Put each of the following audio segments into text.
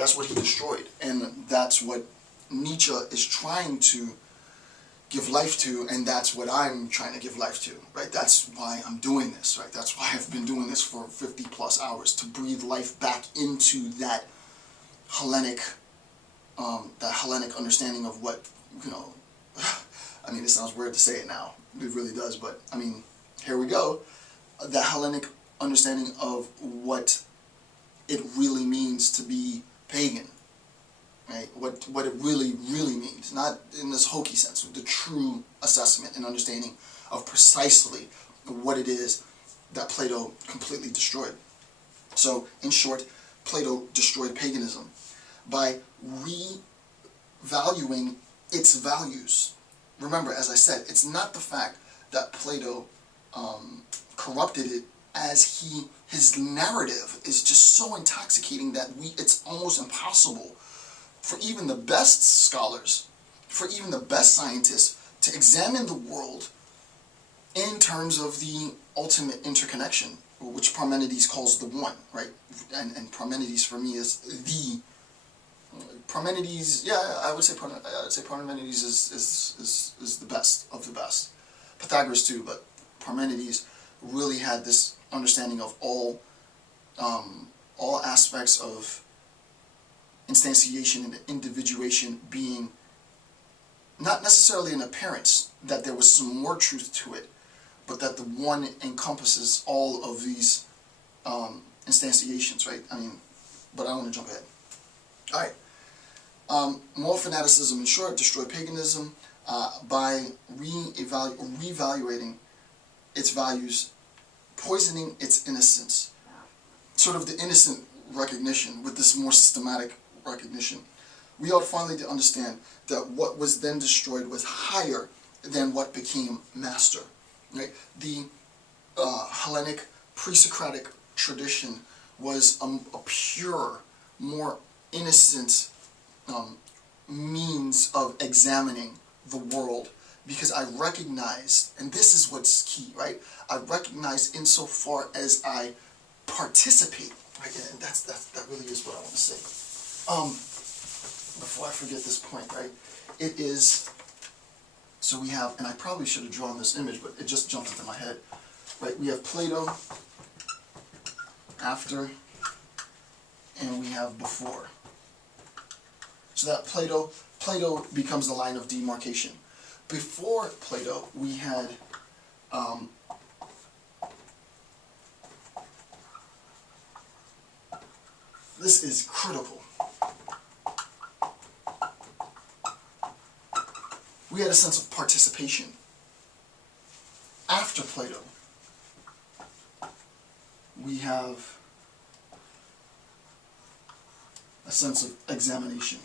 That's what he destroyed, and that's what Nietzsche is trying to give life to, and that's what I'm trying to give life to, right? That's why I'm doing this, right? That's why I've been doing this for 50 plus hours, to breathe life back into that Hellenic understanding of what, you know, I mean, it sounds weird to say it now, it really does, but I mean, here we go, that Hellenic understanding of what it really means to be pagan. Right? What it really means, not in this hokey sense, the true assessment and understanding of precisely what it is that Plato completely destroyed. So, in short, Plato destroyed paganism by revaluing its values. Remember, as I said, it's not the fact that Plato corrupted it, as his narrative is just so intoxicating that it's almost impossible for even the best scholars, for even the best scientists, to examine the world in terms of the ultimate interconnection, which Parmenides calls the one, right? And Parmenides for me is the Parmenides. Yeah, I would say Parmenides is the best of the best. Pythagoras too, but Parmenides really had this understanding of all aspects of instantiation and individuation being not necessarily an appearance that there was some more truth to it, but that the one encompasses all of these instantiations, right? I mean, but I don't want to jump ahead. All right. Moral fanaticism, in short, destroyed paganism by reevaluating its values, poisoning its innocence, sort of the innocent recognition with this more systematic recognition. We ought finally to understand that what was then destroyed was higher than what became master. Right? The Hellenic pre-Socratic tradition was a pure, more innocent means of examining the world, because I recognized, and this is what's key, right? I recognize insofar as I participate, right? And that really is what I want to say. Before I forget this point, right? It is, so we have, and I probably should have drawn this image, but it just jumped into my head, right? We have Plato after, and we have before. So that Plato becomes the line of demarcation. Before Plato, we had this is critical. We had a sense of participation. After Plato, we have a sense of examination.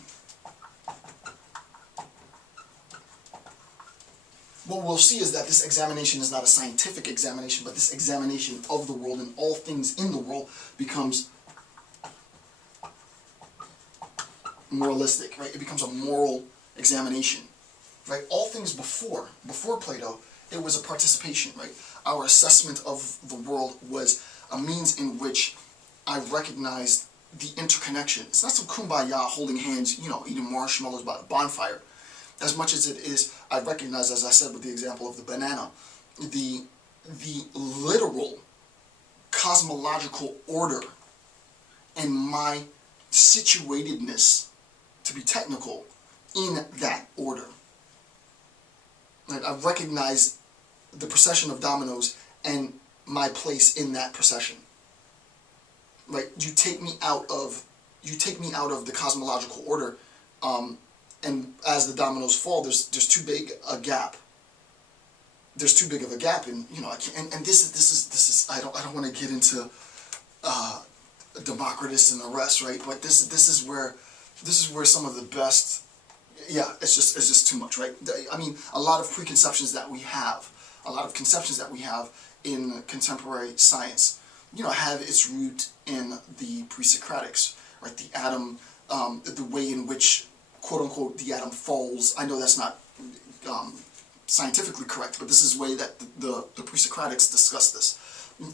What we'll see is that this examination is not a scientific examination, but this examination of the world and all things in the world becomes moralistic, right? It becomes a moral examination, right? All things before Plato, it was a participation, right? Our assessment of the world was a means in which I recognized the interconnection. It's not some kumbaya holding hands, you know, eating marshmallows by the bonfire. As much as it is, I recognize, as I said with the example of the banana, the literal cosmological order and my situatedness, to be technical, in that order. Right? I recognize the procession of dominoes and my place in that procession. Right? You take me out of the cosmological order, and as the dominoes fall, there's too big a gap. There's too big of a gap, and you know I can't. And this is I don't want to get into Democritus and the rest, right? But this is where some of the best. Yeah, it's just too much, right? I mean, a lot of conceptions that we have in contemporary science, you know, have its root in the pre-Socratics, right? The atom, the way in which, quote unquote, the atom falls. I know that's not scientifically correct, but this is the way that the pre-Socratics discuss this.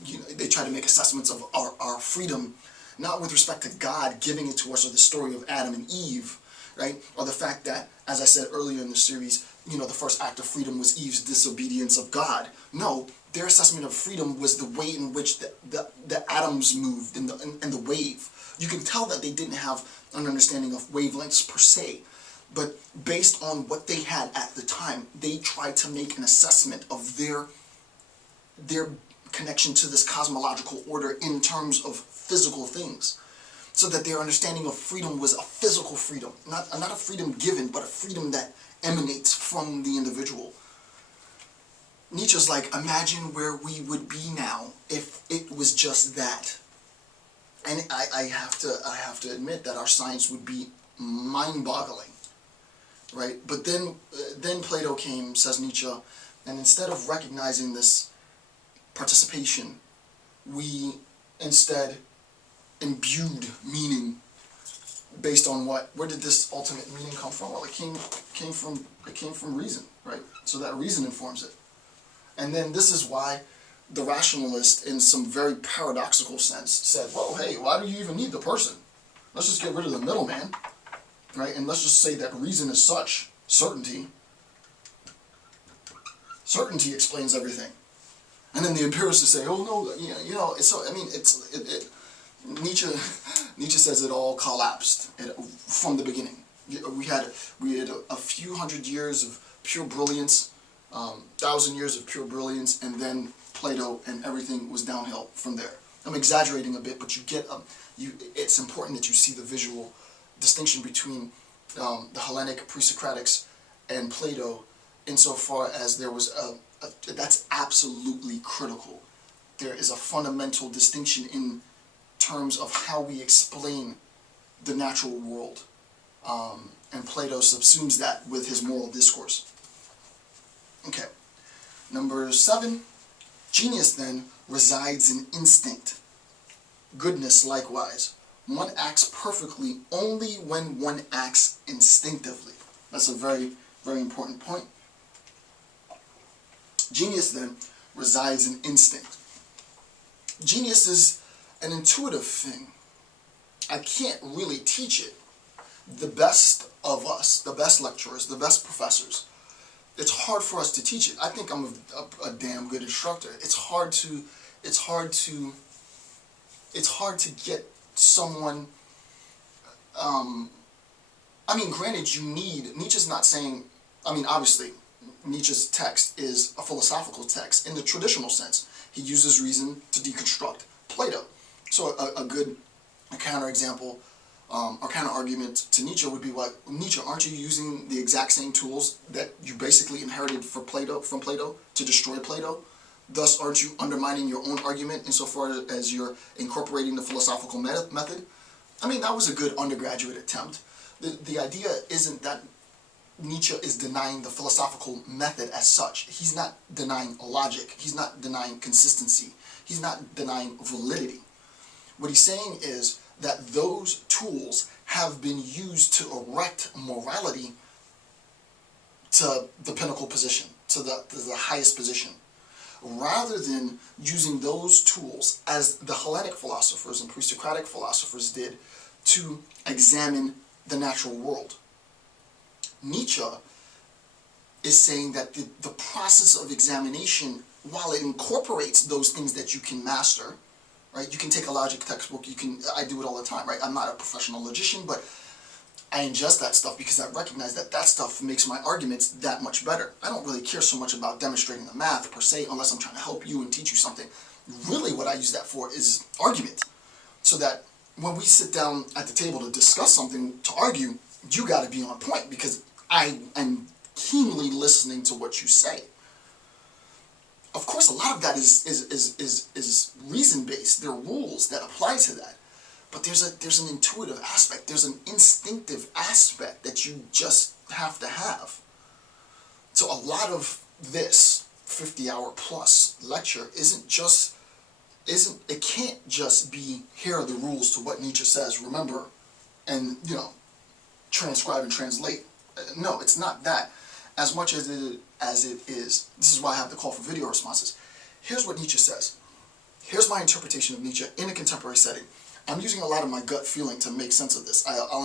You know, they try to make assessments of our freedom, not with respect to God giving it to us, or the story of Adam and Eve, right? Or the fact that, as I said earlier in the series, the first act of freedom was Eve's disobedience of God. No, their assessment of freedom was the way in which the atoms moved in the wave. You can tell that they didn't have an understanding of wavelengths per se, but based on what they had at the time, they tried to make an assessment of their connection to this cosmological order in terms of physical things, so that their understanding of freedom was a physical freedom, not a freedom given, but a freedom that emanates from the individual. Nietzsche's like, imagine where we would be now if it was just that. And I have to admit that our science would be mind-boggling, right? But then Plato came, says Nietzsche, and instead of recognizing this participation, we instead imbued meaning based on what? Where did this ultimate meaning come from? Well, it came from reason, right? So that reason informs it. And then this is why the rationalist, in some very paradoxical sense, said, well, hey, why do you even need the person? Let's just get rid of the middleman, right? And let's just say that reason is such, certainty. Certainty explains everything. And then the empiricists say, oh no, so I mean, Nietzsche says it all collapsed from the beginning. We had a few hundred years of pure brilliance, 1,000 years of pure brilliance, and then Plato, and everything was downhill from there. I'm exaggerating a bit, but you get it's important that you see the visual distinction between the Hellenic pre-Socratics and Plato, insofar as there was that's absolutely critical. There is a fundamental distinction in terms of how we explain the natural world, and Plato subsumes that with his moral discourse. Okay, number 7, genius then resides in instinct. Goodness likewise. One acts perfectly only when one acts instinctively. That's a very, very important point. Genius then resides in instinct. Genius is an intuitive thing. I can't really teach it. The best of us, the best lecturers, the best professors, it's hard for us to teach it. I think I'm a damn good instructor. It's hard to get someone. I mean, granted, you need. Nietzsche's not saying. I mean, obviously, Nietzsche's text is a philosophical text in the traditional sense. He uses reason to deconstruct Plato. So a good counterexample, or counter-argument to Nietzsche would be, what, Nietzsche, aren't you using the exact same tools that you basically inherited from Plato to destroy Plato? Thus, aren't you undermining your own argument insofar as you're incorporating the philosophical method? I mean, that was a good undergraduate attempt. The idea isn't that Nietzsche is denying the philosophical method as such. He's not denying logic. He's not denying consistency. He's not denying validity. What he's saying is that those tools have been used to erect morality to the pinnacle position, to the highest position, rather than using those tools, as the Hellenic philosophers and pre-Socratic philosophers did, to examine the natural world. Nietzsche is saying that the process of examination, while it incorporates those things that you can master, right? You can take a logic textbook, I do it all the time, right? I'm not a professional logician, but I ingest that stuff because I recognize that stuff makes my arguments that much better. I don't really care so much about demonstrating the math per se, unless I'm trying to help you and teach you something. Really what I use that for is argument. So that when we sit down at the table to discuss something, to argue, you got to be on point because I am keenly listening to what you say. Of course, a lot of that is reason-based. There are rules that apply to that. But there's an intuitive aspect. There's an instinctive aspect that you just have to have. So a lot of this 50-hour plus lecture it can't just be, here are the rules to what Nietzsche says, remember, and, transcribe and translate. No, it's not that. As much as it is, this is why I have the call for video responses. Here's what Nietzsche says. Here's my interpretation of Nietzsche in a contemporary setting. I'm using a lot of my gut feeling to make sense of this. I'll